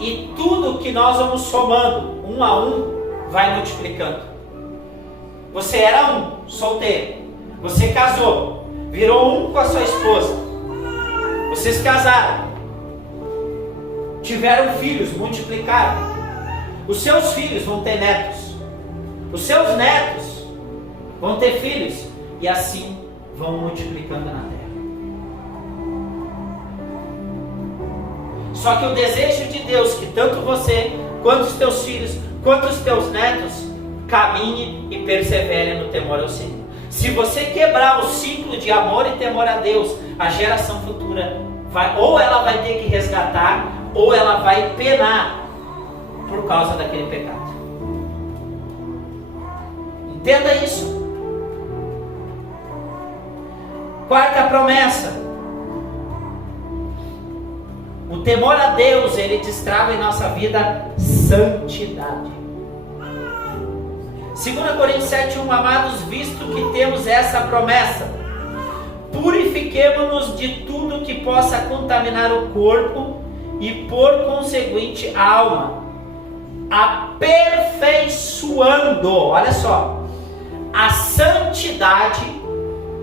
E tudo que nós vamos somando, um a um, vai multiplicando. Você era um, solteiro. Você casou, virou um com a sua esposa. Vocês casaram, tiveram filhos, multiplicaram. Os seus filhos vão ter netos. Os seus netos vão ter filhos. E assim vão multiplicando na terra. Só que o desejo de Deus que tanto você, quanto os teus filhos, quanto os teus netos, caminhe e persevere no temor ao Senhor. Se você quebrar o ciclo de amor e temor a Deus, a geração futura ou ela vai ter que resgatar, ou ela vai penar por causa daquele pecado. Entenda isso. Quarta promessa: o temor a Deus, ele destrava em nossa vida santidade. 2 Coríntios 7:1, amados, visto que temos essa promessa, purifiquemo-nos de tudo que possa contaminar o corpo e por conseguinte a alma, aperfeiçoando, olha só, a santidade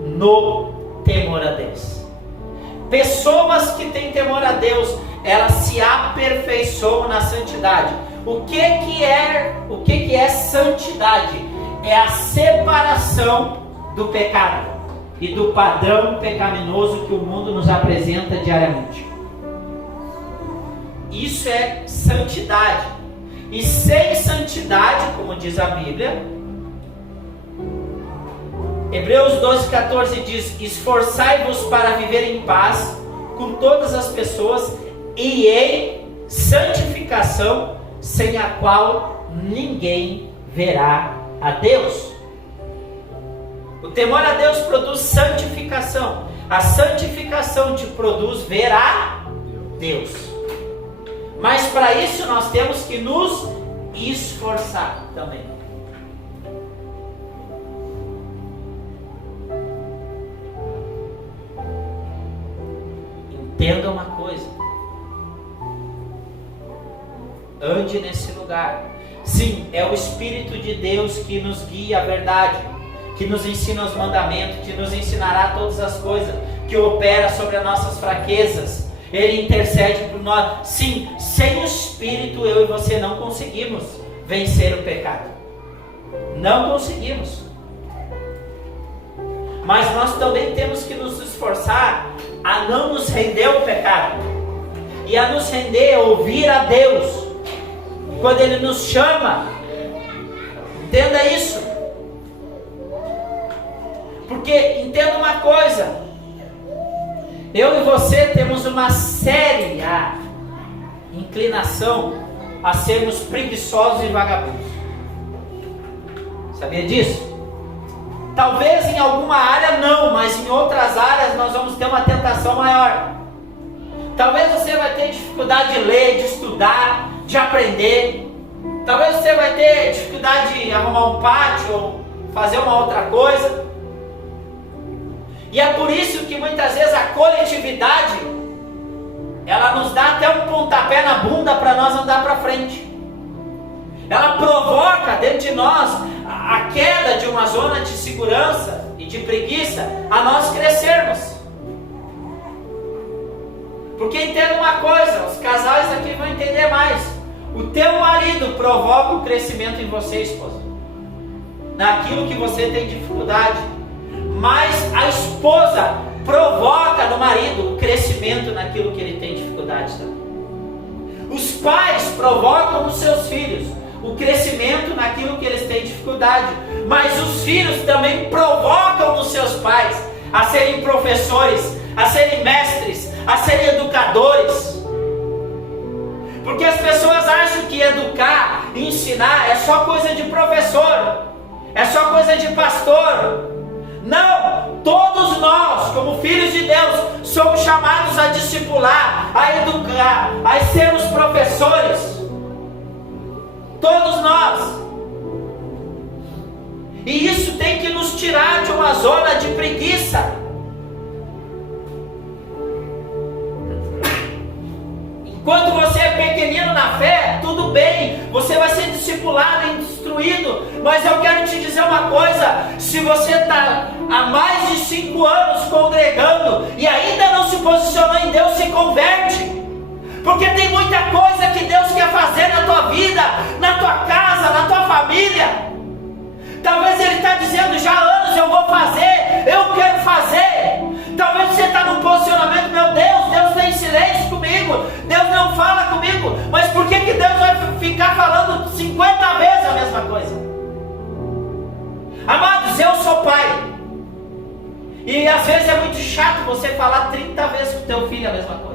no temor a Deus. Pessoas que têm temor a Deus, elas se aperfeiçoam na santidade. O que é santidade? É a separação do pecado e do padrão pecaminoso que o mundo nos apresenta diariamente. Isso é santidade. E sem santidade, como diz a Bíblia, Hebreus 12:14 diz: esforçai-vos para viver em paz com todas as pessoas e em santificação, sem a qual ninguém verá a Deus. O temor a Deus produz santificação. A santificação te produz ver a Deus. Mas para isso nós temos que nos esforçar também. Entenda uma coisa. Ande nesse lugar. Sim, é o Espírito de Deus que nos guia a verdade, que nos ensina os mandamentos, que nos ensinará todas as coisas, que opera sobre as nossas fraquezas. Ele intercede por nós. Sim, sem o Espírito eu e você não conseguimos vencer o pecado. Não conseguimos. Mas nós também temos que nos esforçar a não nos render ao pecado. E a nos render a ouvir a Deus. Quando Ele nos chama, entenda isso. Porque entenda uma coisa, eu e você temos uma séria inclinação a sermos preguiçosos e vagabundos. Sabia disso? Talvez em alguma área não, mas em outras áreas nós vamos ter uma tentação maior. Talvez você vai ter dificuldade de ler, de estudar, de aprender. Talvez você vai ter dificuldade de arrumar um pátio ou fazer uma outra coisa. E é por isso que muitas vezes a coletividade, ela nos dá até um pontapé na bunda para nós andar para frente. Ela provoca dentro de nós a queda de uma zona de segurança e de preguiça, a nós crescermos. Porque entenda uma coisa, os casais aqui vão entender mais. O teu marido provoca o crescimento em você, esposa, naquilo que você tem dificuldade. Mas a esposa provoca no marido o crescimento naquilo que ele tem dificuldade também. Os pais provocam nos seus filhos o crescimento naquilo que eles têm dificuldade. Mas os filhos também provocam nos seus pais a serem professores, a serem mestres, a serem educadores. Porque as pessoas acham que educar, ensinar é só coisa de professor, é só coisa de pastor. Não, todos nós, como filhos de Deus, somos chamados a discipular, a educar, a sermos professores. Todos nós. E isso tem que nos tirar de uma zona de preguiça. Enquanto você é pequenino na fé, tudo bem, você vai ser discipulado e instruído, mas eu quero te dizer uma coisa: se você está há mais de 5 anos congregando e ainda não se posicionou em Deus, se converte. Porque tem muita coisa que Deus quer fazer na tua vida, na tua casa, na tua família. Talvez Ele está dizendo já há anos: eu vou fazer, eu quero fazer. Talvez você está num posicionamento: meu Deus, Deus está em silêncio comigo, Deus não fala comigo. Mas por que Deus vai ficar falando 50 vezes a mesma coisa? Amados, eu sou pai. E às vezes é muito chato você falar 30 vezes com o teu filho a mesma coisa.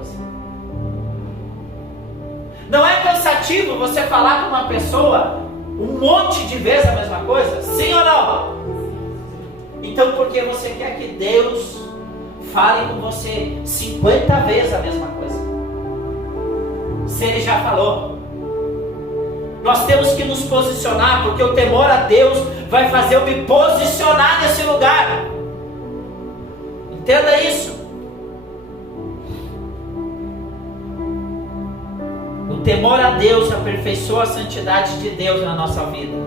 Não é cansativo você falar com uma pessoa um monte de vezes a mesma coisa? Sim ou não? Então por que você quer que Deus fale com você 50 vezes a mesma coisa? Se Ele já falou. Nós temos que nos posicionar, porque o temor a Deus vai fazer eu me posicionar nesse lugar. Entenda isso. O temor a Deus aperfeiçoa a santidade de Deus na nossa vida.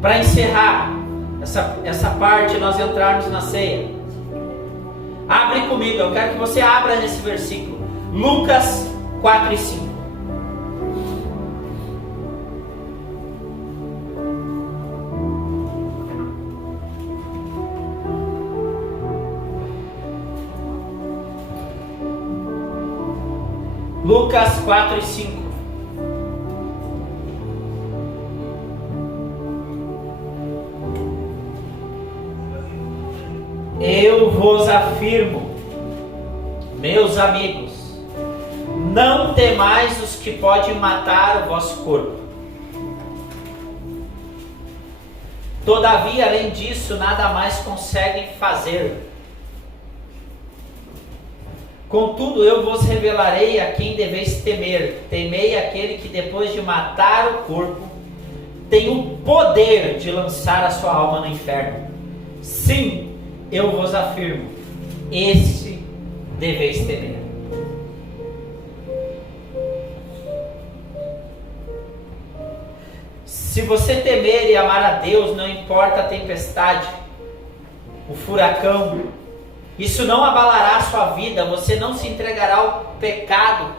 Para encerrar essa parte, nós entrarmos na ceia. Abre comigo, eu quero que você abra nesse versículo. Lucas 4 e 5. Lucas 4 e 5. Eu vos afirmo, meus amigos, não temais os que podem matar o vosso corpo. Todavia, além disso, nada mais conseguem fazer. Contudo, eu vos revelarei a quem deveis temer. Temei aquele que, depois de matar o corpo, tem o poder de lançar a sua alma no inferno. Sim, eu vos afirmo, esse deveis temer. Se você temer e amar a Deus, não importa a tempestade, o furacão, isso não abalará a sua vida. Você não se entregará ao pecado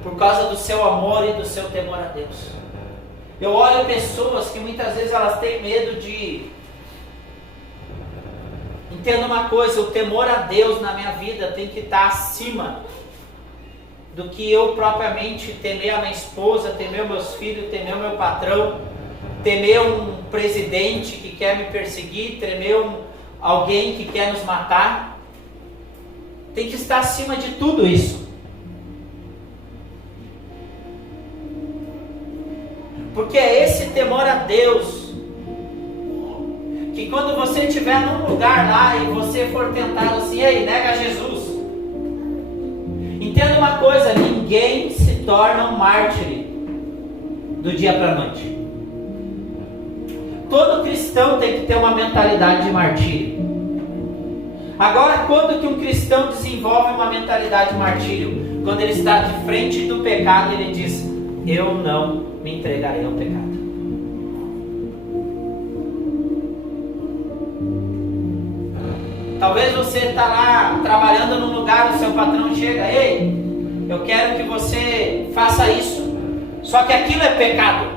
por causa do seu amor e do seu temor a Deus. Eu olho pessoas que muitas vezes elas têm medo de... Entenda uma coisa, o temor a Deus na minha vida tem que estar acima do que eu propriamente temer a minha esposa, temer meus filhos, temer o meu patrão, temer um presidente que quer me perseguir, temer alguém que quer nos matar. Tem que estar acima de tudo isso. Porque é esse temor a Deus que quando você estiver num lugar lá e você for tentado assim, ei, nega Jesus. Entenda uma coisa, ninguém se torna um mártir do dia para a noite. Todo cristão tem que ter uma mentalidade de martírio. Agora, quando que um cristão desenvolve uma mentalidade de martírio? Quando ele está de frente do pecado, ele diz, eu não me entregarei ao pecado. Talvez você está lá trabalhando num lugar, o seu patrão chega, ei, eu quero que você faça isso, só que aquilo é pecado,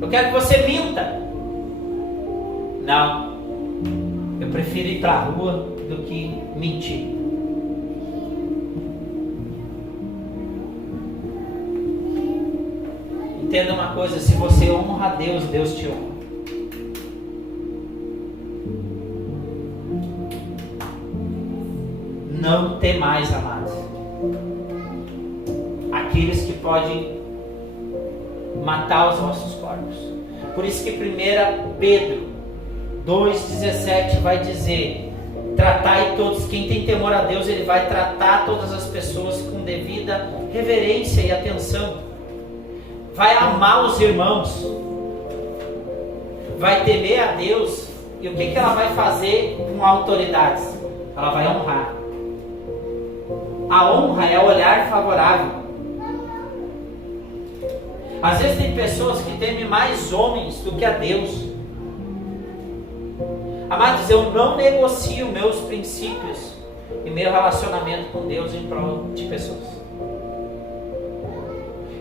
eu quero que você minta. Não, eu prefiro ir para a rua do que mentir. Entenda uma coisa, se você honra a Deus, Deus te honra. Não temais, amados, aqueles que podem matar os vossos corpos. Por isso que 1 Pedro 2,17 vai dizer, tratai todos, quem tem temor a Deus, ele vai tratar todas as pessoas com devida reverência e atenção, vai amar os irmãos, vai temer a Deus. E o que ela vai fazer com autoridades? Ela vai honrar. A honra é olhar favorável. Às vezes tem pessoas que temem mais homens do que a Deus. Amados, eu não negocio meus princípios e meu relacionamento com Deus em prol de pessoas.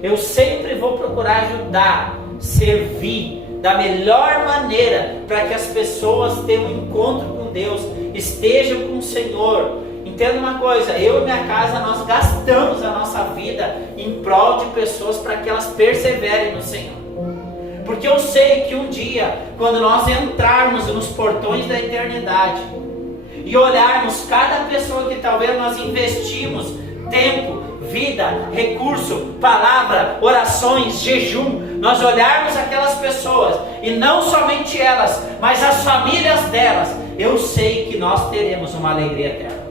Eu sempre vou procurar ajudar, servir da melhor maneira para que as pessoas tenham um encontro com Deus, estejam com o Senhor. Entenda uma coisa, eu e minha casa, nós gastamos a nossa vida em prol de pessoas para que elas perseverem no Senhor. Porque eu sei que um dia, quando nós entrarmos nos portões da eternidade e olharmos cada pessoa que talvez nós investimos tempo, vida, recurso, palavra, orações, jejum, nós olharmos aquelas pessoas e não somente elas, mas as famílias delas, eu sei que nós teremos uma alegria eterna.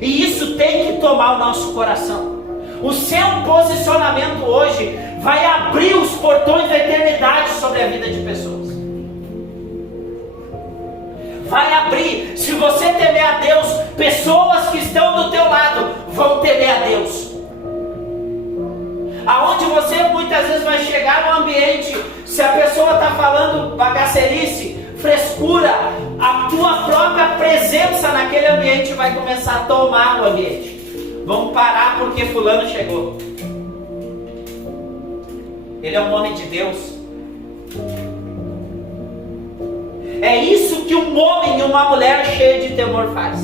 E isso tem que tomar o nosso coração. O seu posicionamento hoje vai abrir os portões da eternidade sobre a vida de pessoas. Vai abrir. Se você temer a Deus, pessoas que estão do teu lado vão temer a Deus. Aonde você muitas vezes vai chegar no ambiente, se a pessoa está falando bagacerice, frescura, a tua própria presença naquele ambiente vai começar a tomar o ambiente. Vamos parar porque fulano chegou. Ele é um homem de Deus. É isso que um homem e uma mulher cheia de temor faz.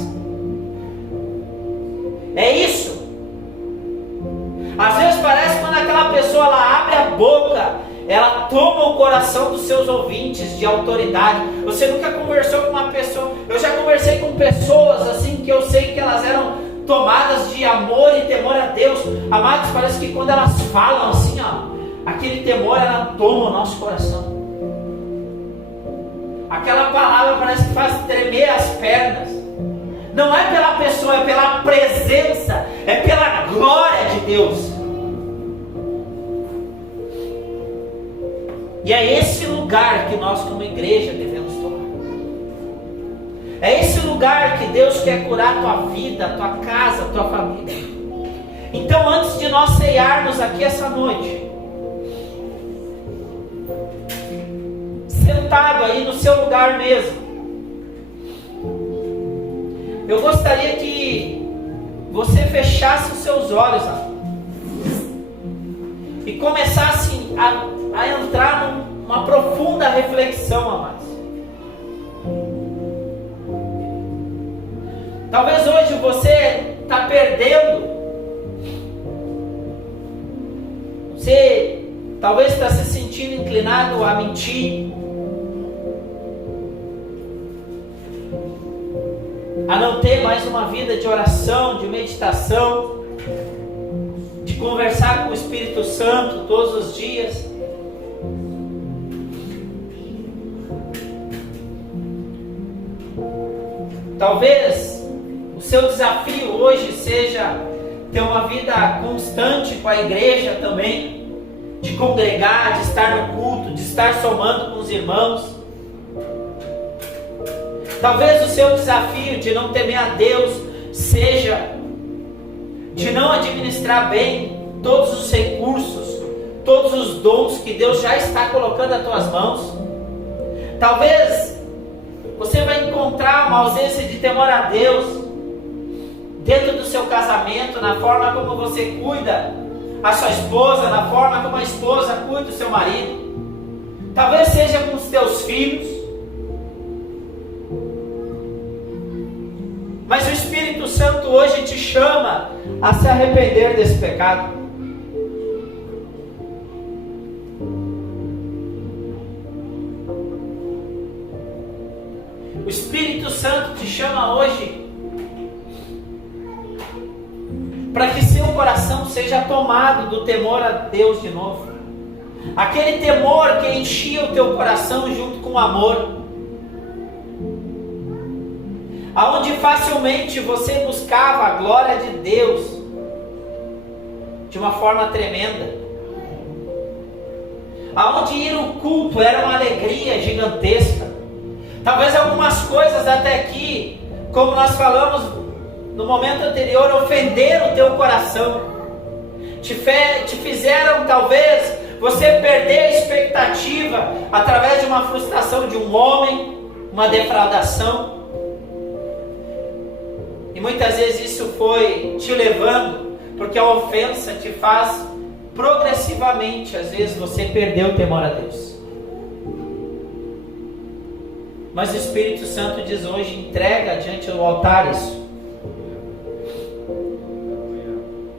É isso. Às vezes parece que quando aquela pessoa ela abre a boca, ela toma o coração dos seus ouvintes de autoridade. Você nunca conversou com uma pessoa? Eu já conversei com pessoas assim que eu sei que elas eram tomadas de amor e temor a Deus. Amados, parece que quando elas falam assim, aquele temor ela toma o nosso coração. Aquela palavra parece que faz tremer as pernas. Não é pela pessoa, é pela presença, é pela glória de Deus. E é esse lugar que nós como igreja devemos tomar. É esse lugar que Deus quer curar a tua vida, a tua casa, a tua família. Então, antes de nós ceiarmos aqui essa noite, sentado aí no seu lugar mesmo, eu gostaria que você fechasse os seus olhos e começasse a entrar numa profunda reflexão, amados. Talvez hoje você está perdendo. Você talvez está se sentindo inclinado a mentir, a não ter mais uma vida de oração, de meditação, de conversar com o Espírito Santo todos os dias. Talvez o seu desafio hoje seja ter uma vida constante com a igreja também, de congregar, de estar no culto, de estar somando com os irmãos. Talvez o seu desafio de não temer a Deus seja de não administrar bem todos os recursos, todos os dons que Deus já está colocando nas tuas mãos. Talvez você vai encontrar uma ausência de temor a Deus dentro do seu casamento, na forma como você cuida a sua esposa, na forma como a esposa cuida do seu marido. Talvez seja com os teus filhos. Mas o Espírito Santo hoje te chama a se arrepender desse pecado. O Espírito Santo te chama hoje para que seu coração seja tomado do temor a Deus de novo. Aquele temor que enchia o teu coração junto com o amor. Aonde facilmente você buscava a glória de Deus de uma forma tremenda. Aonde ir ao culto era uma alegria gigantesca. Talvez algumas coisas até aqui, como nós falamos no momento anterior, ofenderam o teu coração. Te fizeram talvez você perder a expectativa através de uma frustração de um homem, uma defraudação. E muitas vezes isso foi te levando, porque a ofensa te faz progressivamente, às vezes você perdeu o temor a Deus. Mas o Espírito Santo diz hoje, entrega diante do altar isso.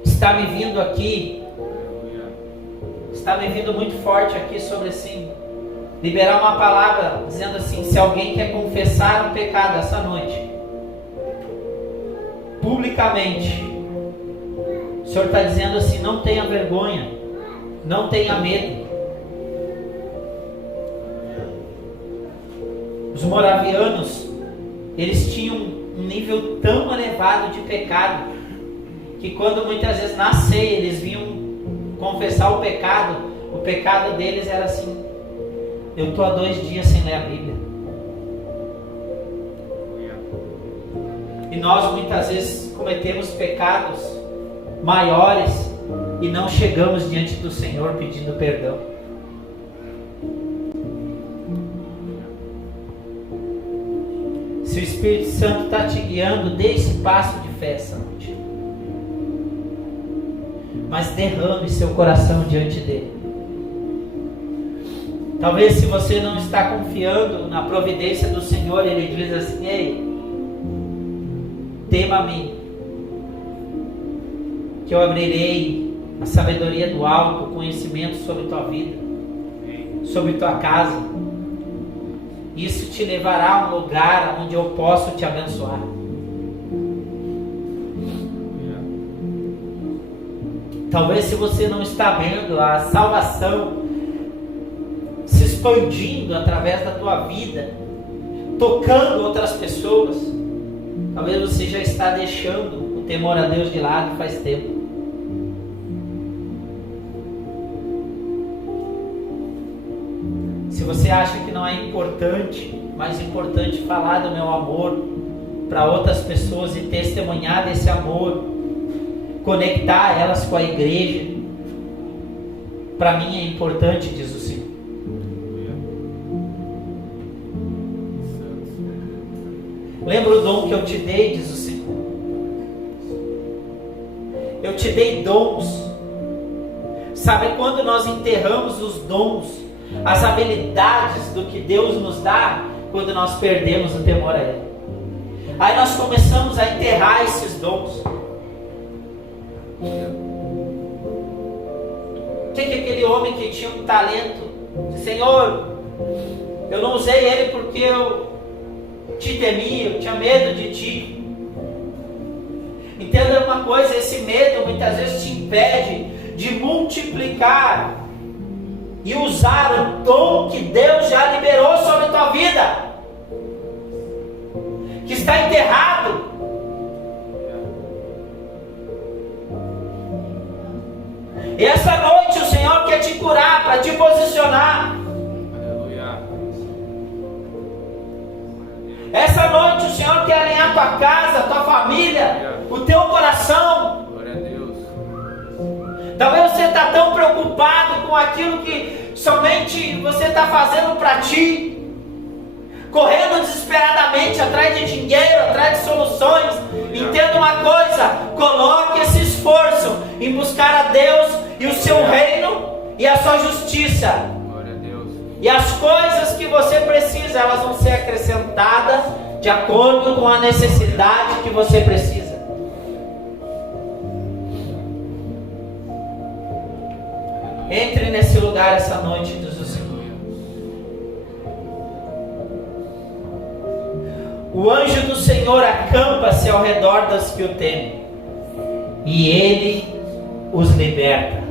Está me vindo aqui, está me vindo muito forte aqui sobre assim, liberar uma palavra dizendo assim, se alguém quer confessar um pecado essa noite, publicamente, o Senhor está dizendo assim, não tenha vergonha, não tenha medo. Os moravianos, eles tinham um nível tão elevado de pecado, que quando muitas vezes na ceia eles vinham confessar o pecado deles era assim, eu estou há 2 dias sem ler a Bíblia. E nós muitas vezes cometemos pecados maiores e não chegamos diante do Senhor pedindo perdão. Se o Espírito Santo está te guiando, dê esse passo de fé essa noite. Mas derrame seu coração diante dele. Talvez se você não está confiando na providência do Senhor, ele diz assim, ei, tema a mim, porque eu abrirei a sabedoria do alto, o conhecimento sobre tua vida, sobre tua casa. Isso te levará a um lugar onde eu posso te abençoar. Talvez, se você não está vendo a salvação se expandindo através da tua vida, tocando outras pessoas, talvez você já está deixando o temor a Deus de lado faz tempo. Se você acha que não é importante, mais importante falar do meu amor para outras pessoas e testemunhar desse amor, conectar elas com a igreja, para mim é importante, diz o Senhor. Lembra o dom que eu te dei, diz o Senhor. Eu te dei dons. Sabe quando nós enterramos os dons, as habilidades do que Deus nos dá? Quando nós perdemos o temor a Ele. Aí nós começamos a enterrar esses dons. O que aquele homem que tinha um talento, Senhor, eu não usei ele porque eu te temia, eu tinha medo de ti. Entenda uma coisa, esse medo muitas vezes te impede de multiplicar e usar o dom que Deus já liberou sobre a tua vida, que está enterrado. E essa noite o Senhor quer te curar, para te posicionar. Aleluia. Essa noite o Senhor quer alinhar tua casa, tua família, o teu coração. Glória a Deus. Talvez você está tão preocupado com aquilo que somente você está fazendo para ti, correndo desesperadamente atrás de dinheiro, atrás de soluções. Entenda uma coisa, coloque esse esforço em buscar a Deus e o seu reino e a sua justiça. Glória a Deus. E as coisas que você precisa, elas vão ser acrescentadas de acordo com a necessidade que você precisa. Entre nesse lugar essa noite, diz o Senhor. O anjo do Senhor acampa-se ao redor dos que o temem, e Ele os liberta.